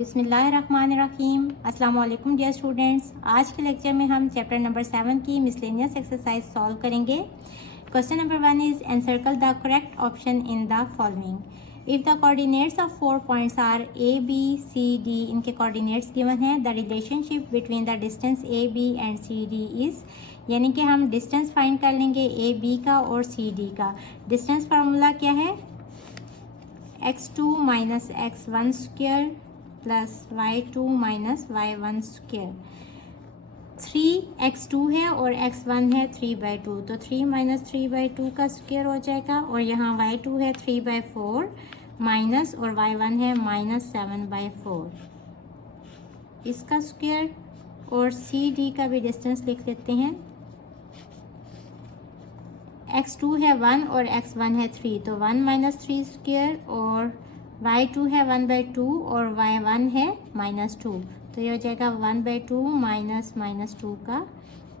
बिस्मिल्लाहिर्रहमानिर्रहीम। अस्सलाम वालेकुम डियर स्टूडेंट्स। आज के लेक्चर में हम चैप्टर नंबर 7 की मिसलेनियस एक्सरसाइज सॉल्व करेंगे। Question number 1 is encircle the correct option in the following. If the coordinates of 4 points are A B C D, इनके कोऑर्डिनेट्स गिवन हैं। The relationship between the distance A B and C D is, यानी कि हम distance find कर लेंगे A B का और C D का। डिस्टेंस फार्मूला क्या है? x2 minus x1 square plus y2 minus y1 square. 3x2 है और x1 है 3/2, तो 3 माइनस 3/2 का स्क्वायर हो जाएगा। और यहाँ y2 है 3/4 माइनस, और y1 है माइनस 7/4, इसका स्क्वायर। और सी डी का भी डिस्टेंस लिख लेते हैं। x2 है 1 और x1 है 3, तो 1 माइनस 3 स्क्वायर, और y2 है 1/2 और y1 है -2, तो ये हो जाएगा 1/2 माइनस -2 का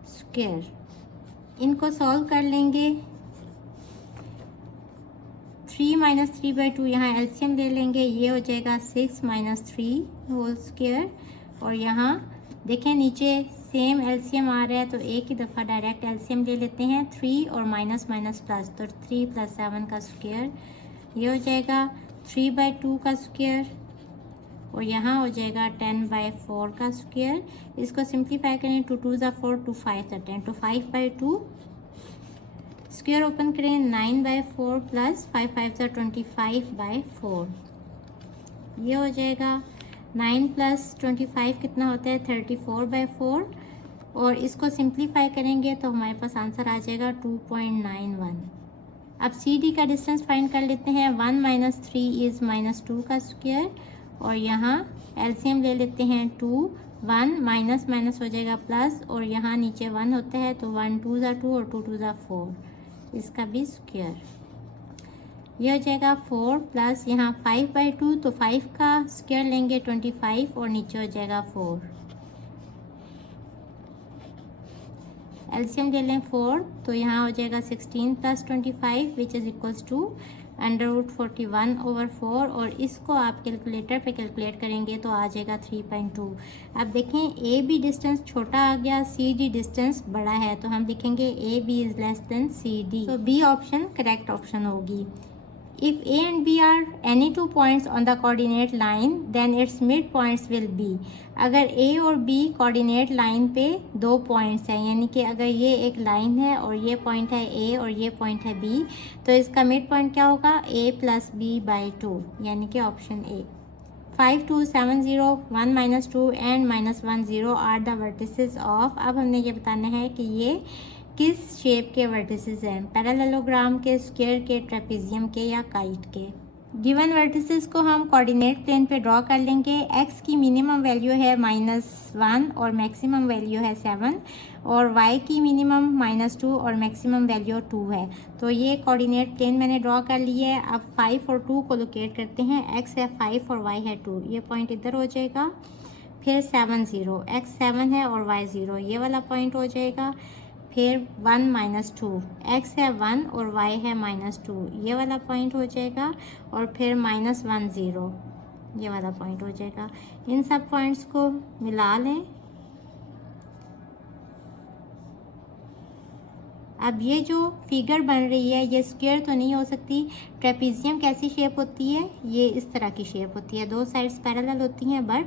स्क्वायर। इनको सॉल्व कर लेंगे। 3 माइनस 3/2, यहाँ एलसीएम ले लेंगे, ये हो जाएगा 6 माइनस 3 होल स्क्वायर। और यहाँ देखें नीचे सेम एलसीएम आ रहा है, तो एक ही दफ़ा डायरेक्ट एलसीएम ले लेते हैं। 3 और माइनस माइनस प्लस, तो 3 + 7 का स्क्वायर, ये हो जाएगा 3/2 का स्क्वायर। और यहाँ हो जाएगा 10/4 का स्क्वायर। इसको सिंप्लीफाई करें, 2 2 ज़ा 4, 2 5 ज़ा 10, तो 5/2 स्क्वायर ओपन करें, 9/4 प्लस 5 5 ज़ा 25/4, ये हो जाएगा 9 + 25 कितना होता है? 34/4। और इसको सिंप्लीफाई करेंगे तो हमारे पास आंसर आ जाएगा 2.91। अब सी डी का डिस्टेंस फाइंड कर लेते हैं। 1 माइनस 3 इज़ -2 का स्क्वायर, और यहाँ एलसीएम ले लेते हैं। 2 1 माइनस माइनस हो जाएगा प्लस, और यहाँ नीचे 1 होता है, तो 1 2 ज़ा 2 और 2 2 ज़ा 4, इसका भी स्क्वायर, यह हो जाएगा 4 प्लस यहाँ 5/2, तो 5 का स्क्वायर लेंगे 25, और नीचे हो जाएगा 4। एलसीएम ले लें 4, तो यहाँ हो जाएगा 16 + 25 विच इज़ इक्वल्स टू √41/4। और इसको आप कैलकुलेटर पे कैलकुलेट करेंगे तो आ जाएगा 3.2। अब देखें ए बी डिस्टेंस छोटा आ गया, सी डी डिस्टेंस बड़ा है, तो हम लिखेंगे A B is less than C D, तो बी ऑप्शन करेक्ट ऑप्शन होगी। If A and B are any two points on the coordinate line, then its midpoints will be। अगर A और B coordinate line पे 2 points हैं, यानी कि अगर ये एक लाइन है और ये पॉइंट है A और ये पॉइंट है B, तो इसका मिड पॉइंट क्या होगा? A + B/2, यानी कि option A. 5 2 7 0 1 -2 and -1 0 are the vertices of. अब हमने ये बताना है कि ये किस शेप के वर्टिसेस हैं? पैरेललोग्राम के, स्क्वायर के, ट्रेपेजियम के या काइट के। गिवन वर्टिसेस को हम कोऑर्डिनेट प्लेन पे ड्रॉ कर लेंगे। x की मिनिमम वैल्यू है -1 और मैक्सिमम वैल्यू है 7, और y की मिनिमम -2 और मैक्सिमम वैल्यू 2 है। तो ये कोऑर्डिनेट प्लेन मैंने ड्रॉ कर लिया है। अब 5 और 2 को लोकेट करते हैं। x है 5 और y है 2, ये पॉइंट इधर हो जाएगा। फिर 7 0, x 7 है और y 0, ये वाला पॉइंट हो जाएगा। फिर 1 -2, x है 1 और y है -2, ये वाला पॉइंट हो जाएगा। और फिर -1 0, ये वाला पॉइंट हो जाएगा। इन सब पॉइंट्स को मिला लें। अब ये जो फिगर बन रही है, ये स्क्वायर तो नहीं हो सकती। ट्रेपेजियम कैसी शेप होती है? ये इस तरह की शेप होती है, 2 साइड्स पैरेलल होती हैं, बट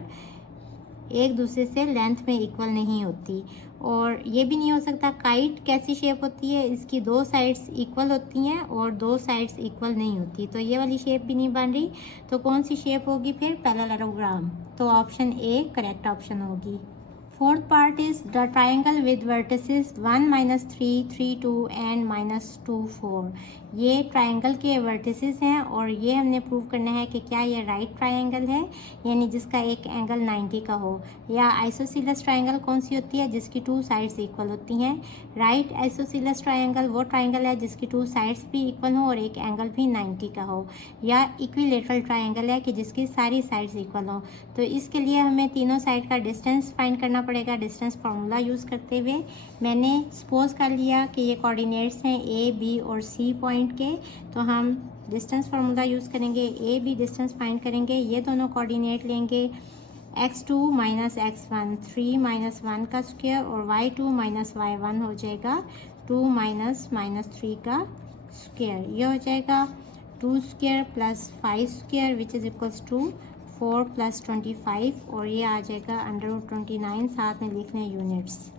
एक दूसरे से लेंथ में इक्वल नहीं होती। और ये भी नहीं हो सकता। काइट कैसी शेप होती है? इसकी 2 साइड्स इक्वल होती हैं और 2 साइड्स इक्वल नहीं होती, तो ये वाली शेप भी नहीं बन रही। तो कौन सी शेप होगी फिर? पैरेललोग्राम, तो ऑप्शन ए करेक्ट ऑप्शन होगी। Fourth part is the triangle with vertices 1 -3 3 2 and -2 4। ये ट्राइंगल के वर्टिसेस हैं, और ये हमने प्रूव करना है कि क्या ये राइट ट्राइंगल है, यानी जिसका एक एंगल 90 का हो। या आइसोसीलस ट्राइंगल कौन सी होती है? जिसकी 2 साइड्स इक्वल होती हैं। राइट आइसोसीलस ट्राइंगल वो ट्राइंगल है जिसकी 2 साइड्स भी इक्वल हो और एक एंगल भी 90 का हो। या इक्विलेटरल ट्राइंगल है कि जिसकी सारी साइड्स इक्वल हो। तो इसके लिए हमें तीनों साइड का डिस्टेंस फाइंड करना पड़ेगा। डिस्टेंस फार्मूला यूज़ करते हुए मैंने सपोज कर लिया कि ये कोऑर्डिनेट्स हैं ए बी और सी पॉइंट के, तो हम डिस्टेंस फार्मूला यूज़ करेंगे। ए बी डिस्टेंस फाइंड करेंगे, ये दोनों कोऑर्डिनेट लेंगे, x2 माइनस x1, 3 माइनस 1 का स्क्वायर, और y2 माइनस y1 हो जाएगा 2 माइनस माइनस 3 का स्क्वायर। ये हो जाएगा 2 square plus 5 square which is equals to 4 plus 25, और ये आ जाएगा अंडर रूट 29, साथ में लिख लें यूनिट्स।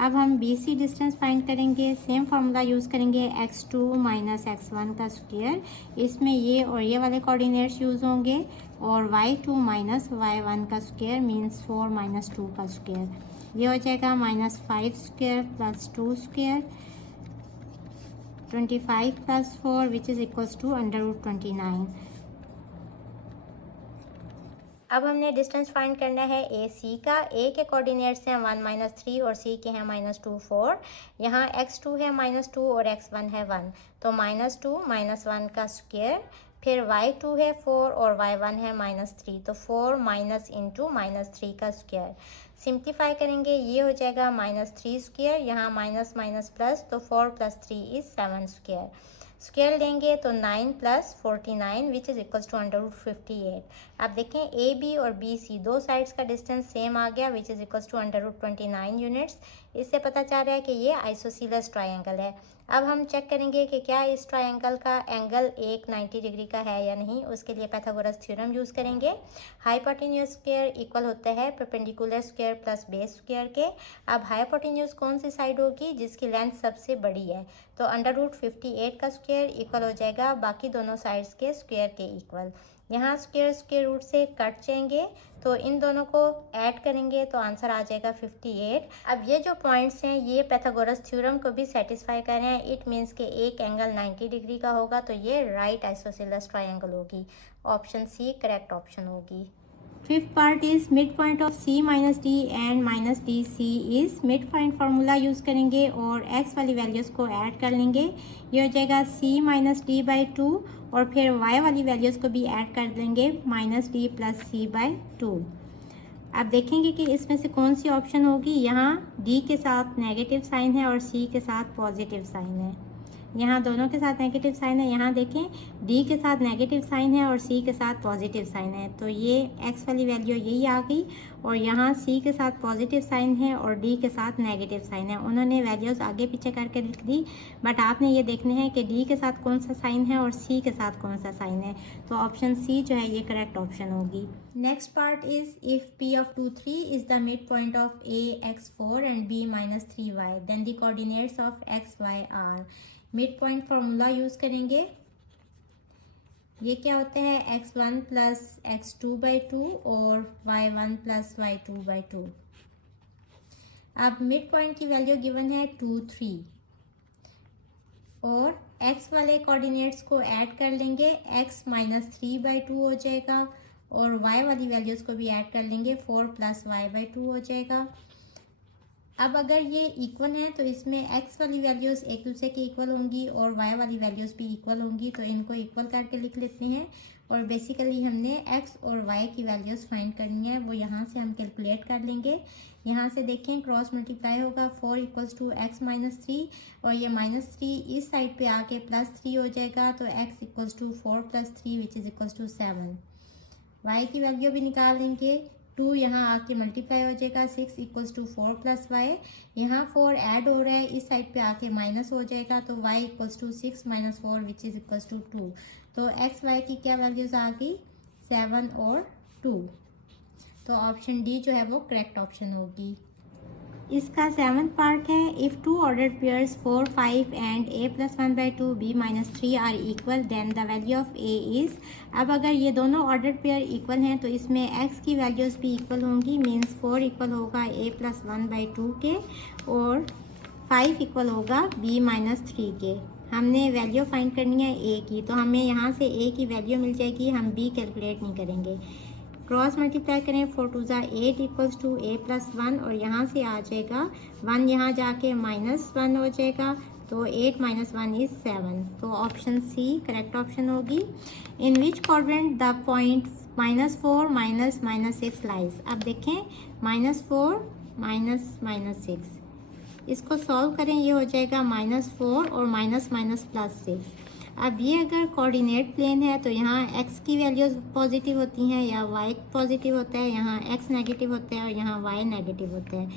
अब हम BC डिस्टेंस फाइंड करेंगे। सेम फार्मूला यूज़ करेंगे, x2 माइनस x1 का स्क्वायर, इसमें ये और ये वाले कोऑर्डिनेट्स यूज़ होंगे, और y2 माइनस y1 का स्क्वायर मीन्स 4 माइनस 2 का स्क्वायर। ये हो जाएगा minus 5 square plus 2 square, 25 plus 4 which is equals to under root 29। अब हमने डिस्टेंस फाइंड करना है AC का। A के कोऑर्डिनेट्स हैं 1 माइनस 3 और C के हैं माइनस 2 4। यहाँ x2 है माइनस 2 और x1 है 1, तो माइनस 2 माइनस 1 का स्क्वायर, फिर y2 है 4 और y1 है माइनस 3, तो 4 माइनस इंटू माइनस 3 का स्क्वायर। सिंप्लीफाई करेंगे, ये हो जाएगा माइनस 3 स्क्वायर, यहाँ माइनस माइनस प्लस, तो 4 प्लस 3 इज़ 7 स्क्वायर। स्क्वायर लेंगे तो 9 plus 49 which is equals to under root 58। आप देखें AB और BC दो साइड्स का डिस्टेंस सेम आ गया which is equals to under root 29 units. इससे पता चल रहा है कि ये आइसोसीलस ट्रायंगल है। अब हम चेक करेंगे कि क्या इस ट्रायंगल का एंगल एक 90 डिग्री का है या नहीं। उसके लिए पाइथागोरस थ्योरम यूज़ करेंगे। हाइपोटेन्यूज स्क्वायर इक्वल होता है perpendicular square plus base square के। अब हाइपोटेन्यूज कौन सी साइड होगी, जिसकी लेंथ सबसे बड़ी है, तो अंडर रूट 58 का स्क्वायर इक्वल हो जाएगा बाकी दोनों साइड्स के स्क्वायर के इक्वल। यहाँ स्क्वायर रूट से कट जाएंगे, तो इन दोनों को ऐड करेंगे तो आंसर आ जाएगा 58। अब ये जो पॉइंट्स हैं ये पाइथागोरस थ्योरम को भी सेटिस्फाई कर रहे हैं। इट मीन्स कि एक एंगल 90 डिग्री का होगा, तो ये राइट आइसोसेलेस ट्रायंगल होगी। ऑप्शन सी करेक्ट ऑप्शन होगी। Fifth part is mid point of C minus D and minus DC is mid point formula use करेंगे और x वाली वैल्यूज़ को ऐड कर लेंगे। ये हो जाएगा C माइनस D बाई 2, और फिर y वाली वैल्यूज़ को भी ऐड कर देंगे minus D plus C by 2। आप देखेंगे कि इसमें से कौन सी ऑप्शन होगी। यहाँ D के साथ नेगेटिव साइन है और C के साथ पॉजिटिव साइन है। यहाँ दोनों के साथ नेगेटिव साइन है। यहाँ देखें D के साथ नेगेटिव साइन है और C के साथ पॉजिटिव साइन है, तो ये x वाली वैल्यू यही आ गई। और यहाँ C के साथ पॉजिटिव साइन है और D के साथ नेगेटिव साइन है। उन्होंने वैल्यूज़ आगे पीछे करके लिख दी, बट आपने ये देखना है कि D के साथ कौन सा साइन है और C के साथ कौन सा साइन है, तो ऑप्शन C जो है ये करेक्ट ऑप्शन होगी। Next part is if P of 2 3 is the mid point of A x4 and B minus 3y, then the coordinates of x y are. Mid point formula use करेंगे। ये क्या होता है, x1 plus x2 by 2 और y1 plus y2 by 2। अब mid point की value given है 2 3, और x वाले कोऑर्डिनेट्स को ऐड कर लेंगे, x माइनस 3 बाई 2 हो जाएगा, और y वाली वैल्यूज़ को भी ऐड कर लेंगे, 4 प्लस y बाई 2 हो जाएगा। अब अगर ये इक्वल है तो इसमें x वाली वैल्यूज़ एक दूसरे के इक्वल होंगी और y वाली वैल्यूज़ भी इक्वल होंगी, तो इनको इक्वल करके लिख लेते हैं। और बेसिकली हमने x और y की वैल्यूज़ फाइंड करनी है, वो यहाँ से हम कैलकुलेट कर लेंगे। यहाँ से देखें क्रॉस मल्टीप्लाई होगा, 4 इक्वल्स टू x माइनस 3, और ये माइनस 3 इस साइड पे आके प्लस 3 हो जाएगा, तो x equals to 4 plus 3 which is equals to 7। y की वैल्यू भी निकाल लेंगे, 2 यहाँ आके मल्टीप्लाई हो जाएगा, 6 इक्वल्स टू 4 प्लस वाई। यहाँ 4 ऐड हो रहा है, इस साइड पे आके माइनस हो जाएगा, तो y equals to 6 minus 4 which is equals to 2। तो x y की क्या वैल्यूज़ आ गई, 7 और 2। तो ऑप्शन डी जो है वो करेक्ट ऑप्शन होगी। इसका 7th पार्ट है if two ordered pairs 4 5 and a plus 1 by 2 b minus 3 are equal then the value of a is. अब अगर ये दोनों ऑर्डर्ड पेयर इक्वल हैं तो इसमें x की वैल्यूज़ भी इक्वल होंगी, मीन्स 4 इक्वल होगा a प्लस 1 बाई 2 के और 5 इक्वल होगा b माइनस 3 के। हमने वैल्यू फाइंड करनी है a की, तो हमें यहाँ से a की वैल्यू मिल जाएगी, हम b कैलकुलेट नहीं करेंगे। क्रॉस मल्टीप्लाई करें, 4 2 ज़ा 8 इक्वल्स टू a प्लस 1, और यहाँ से आ जाएगा 1, यहाँ जाके माइनस 1 हो जाएगा, तो 8 माइनस 1 इज़ 7। तो ऑप्शन सी करेक्ट ऑप्शन होगी। In which quadrant the point -4 minus -6 lies. अब देखें -4 माइनस -6, इसको सॉल्व करें, ये हो जाएगा -4 और माइनस माइनस प्लस 6। अब ये अगर कोऑर्डिनेट प्लेन है तो यहाँ x की वैल्यूज़ पॉजिटिव होती हैं या y पॉजिटिव होता है, यहाँ x नेगेटिव होता है और यहाँ y नेगेटिव होता है।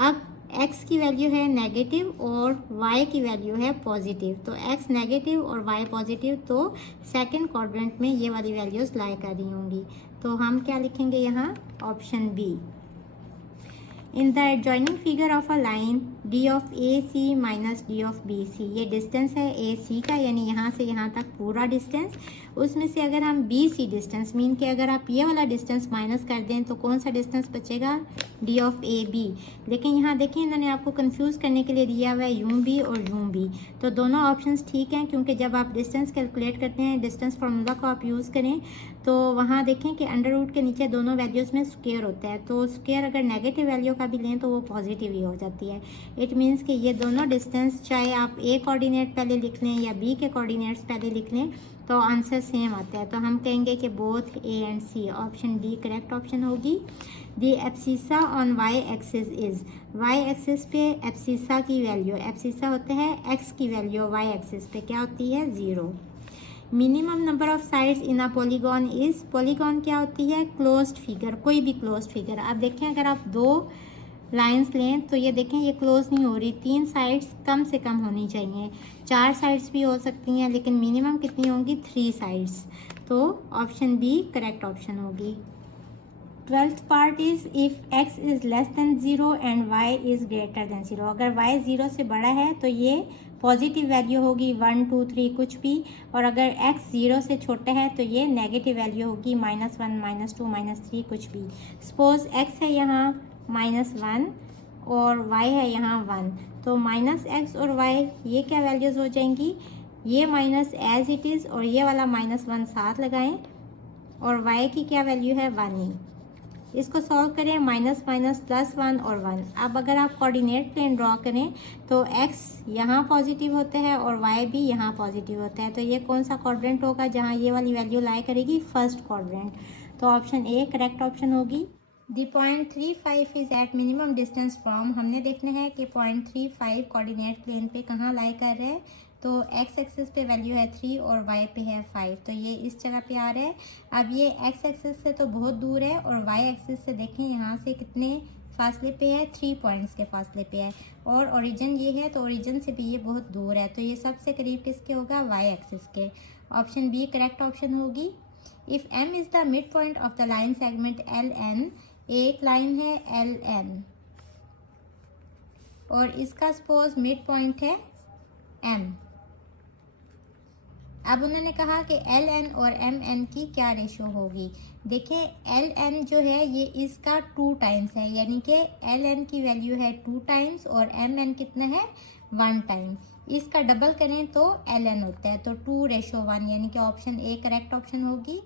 अब x की वैल्यू है नेगेटिव और y की वैल्यू है पॉजिटिव, तो x नेगेटिव और y पॉजिटिव, तो सेकंड क्वाड्रेंट में ये वाली वैल्यूज़ लाई कर रही होंगी। तो हम क्या लिखेंगे यहाँ, option B. In the adjoining figure of a line D of A C minus D of B C, ये डिस्टेंस है ए सी का, यानी यहाँ से यहाँ तक पूरा डिस्टेंस, उसमें से अगर हम बी सी डिस्टेंस मीन के अगर आप ये वाला डिस्टेंस माइनस कर दें तो कौन सा डिस्टेंस बचेगा, डी ऑफ ए बी। लेकिन यहाँ देखिए इन्होंने आपको कंफ्यूज करने के लिए दिया हुआ है यूं बी और यूं बी, तो दोनों ऑप्शंस ठीक हैं, क्योंकि जब आप डिस्टेंस कैलकुलेट करते हैं डिस्टेंस फार्मूला को आप यूज़ करें तो वहाँ देखें कि अंडर रूट के नीचे दोनों वैल्यूज़ में स्क्वायर होता है, तो स्क्वायर अगर नेगेटिव वैल्यू का भी लें तो वो पॉजिटिव ही हो जाती है। इट मीन्स कि ये दोनों डिस्टेंस चाहे आप ए कोऑर्डिनेट पहले लिख लें या बी के कोऑर्डिनेट्स पहले लिख लें तो आंसर सेम आता है। तो हम कहेंगे कि both a and c, option d correct option होगी। The abscissa on y axis is, y axis पे एब्सिसा की वैल्यू, एब्सिसा होता है एक्स की वैल्यू, वाई एक्सिस पे क्या होती है, 0। Minimum number of sides in a polygon is, polygon क्या होती है, क्लोज्ड फिगर, कोई भी क्लोज्ड फिगर। आप देखें अगर आप दो लाइंस लें तो ये देखें ये क्लोज नहीं हो रही, 3 साइड्स कम से कम होनी चाहिए, 4 साइड्स भी हो सकती हैं लेकिन मिनिमम कितनी होंगी, 3 साइड्स। तो ऑप्शन बी करेक्ट ऑप्शन होगी। 12th part is if x is less than 0 and y is greater than 0, अगर y 0 से बड़ा है तो ये पॉजिटिव वैल्यू होगी 1 2 3 कुछ भी, और अगर x 0 से छोटा है तो ये नेगेटिव वैल्यू होगी -1 -2 -3 कुछ भी। सपोज x है यहाँ -1 और y है यहाँ 1, तो -x और y ये क्या वैल्यूज़ हो जाएंगी, ये माइनस एज इट इज़ और ये वाला -1 साथ लगाएं और y की क्या वैल्यू है, 1 ही। इसको सॉल्व करें, माइनस माइनस +1 और 1। अब अगर आप कोऑर्डिनेट प्लेन ड्रॉ करें तो x यहाँ पॉजिटिव होता है और y भी यहाँ पॉजिटिव होता है, तो ये कौन सा क्वाड्रेंट होगा जहाँ ये वाली वैल्यू लाई करेगी, फर्स्ट क्वाड्रेंट। तो ऑप्शन ए करेक्ट ऑप्शन होगी। The point 35 is at minimum distance from, हमने देखना है कि पॉइंट 35 कोऑर्डिनेट प्लेन पे कहाँ लाई कर रहे हैं, तो x एक्सिस पे वैल्यू है 3 और y पे है 5, तो ये इस जगह पे आ रहा है। अब ये x एक्सिस से तो बहुत दूर है और y एक्सिस से देखें यहाँ से कितने फासले पे है, 3 पॉइंट्स के फासले पे है, और ओरिजिन ये है तो ओरिजिन से भी ये बहुत दूर है, तो ये सबसे करीब किसके होगा, y एक्सिस के। ऑप्शन बी करेक्ट ऑप्शन होगी। If m is the mid point of the line segment LN, एक लाइन है LN और इसका सपोज मिड पॉइंट है M। अब उन्होंने कहा कि LN और MN की क्या रेशो होगी। देखें LN जो है ये इसका 2 टाइम्स है, यानी कि LN की वैल्यू है 2 टाइम्स और MN कितना है, 1 टाइम। इसका डबल करें तो LN होता है, तो 2:1, यानी कि ऑप्शन ए करेक्ट ऑप्शन होगी।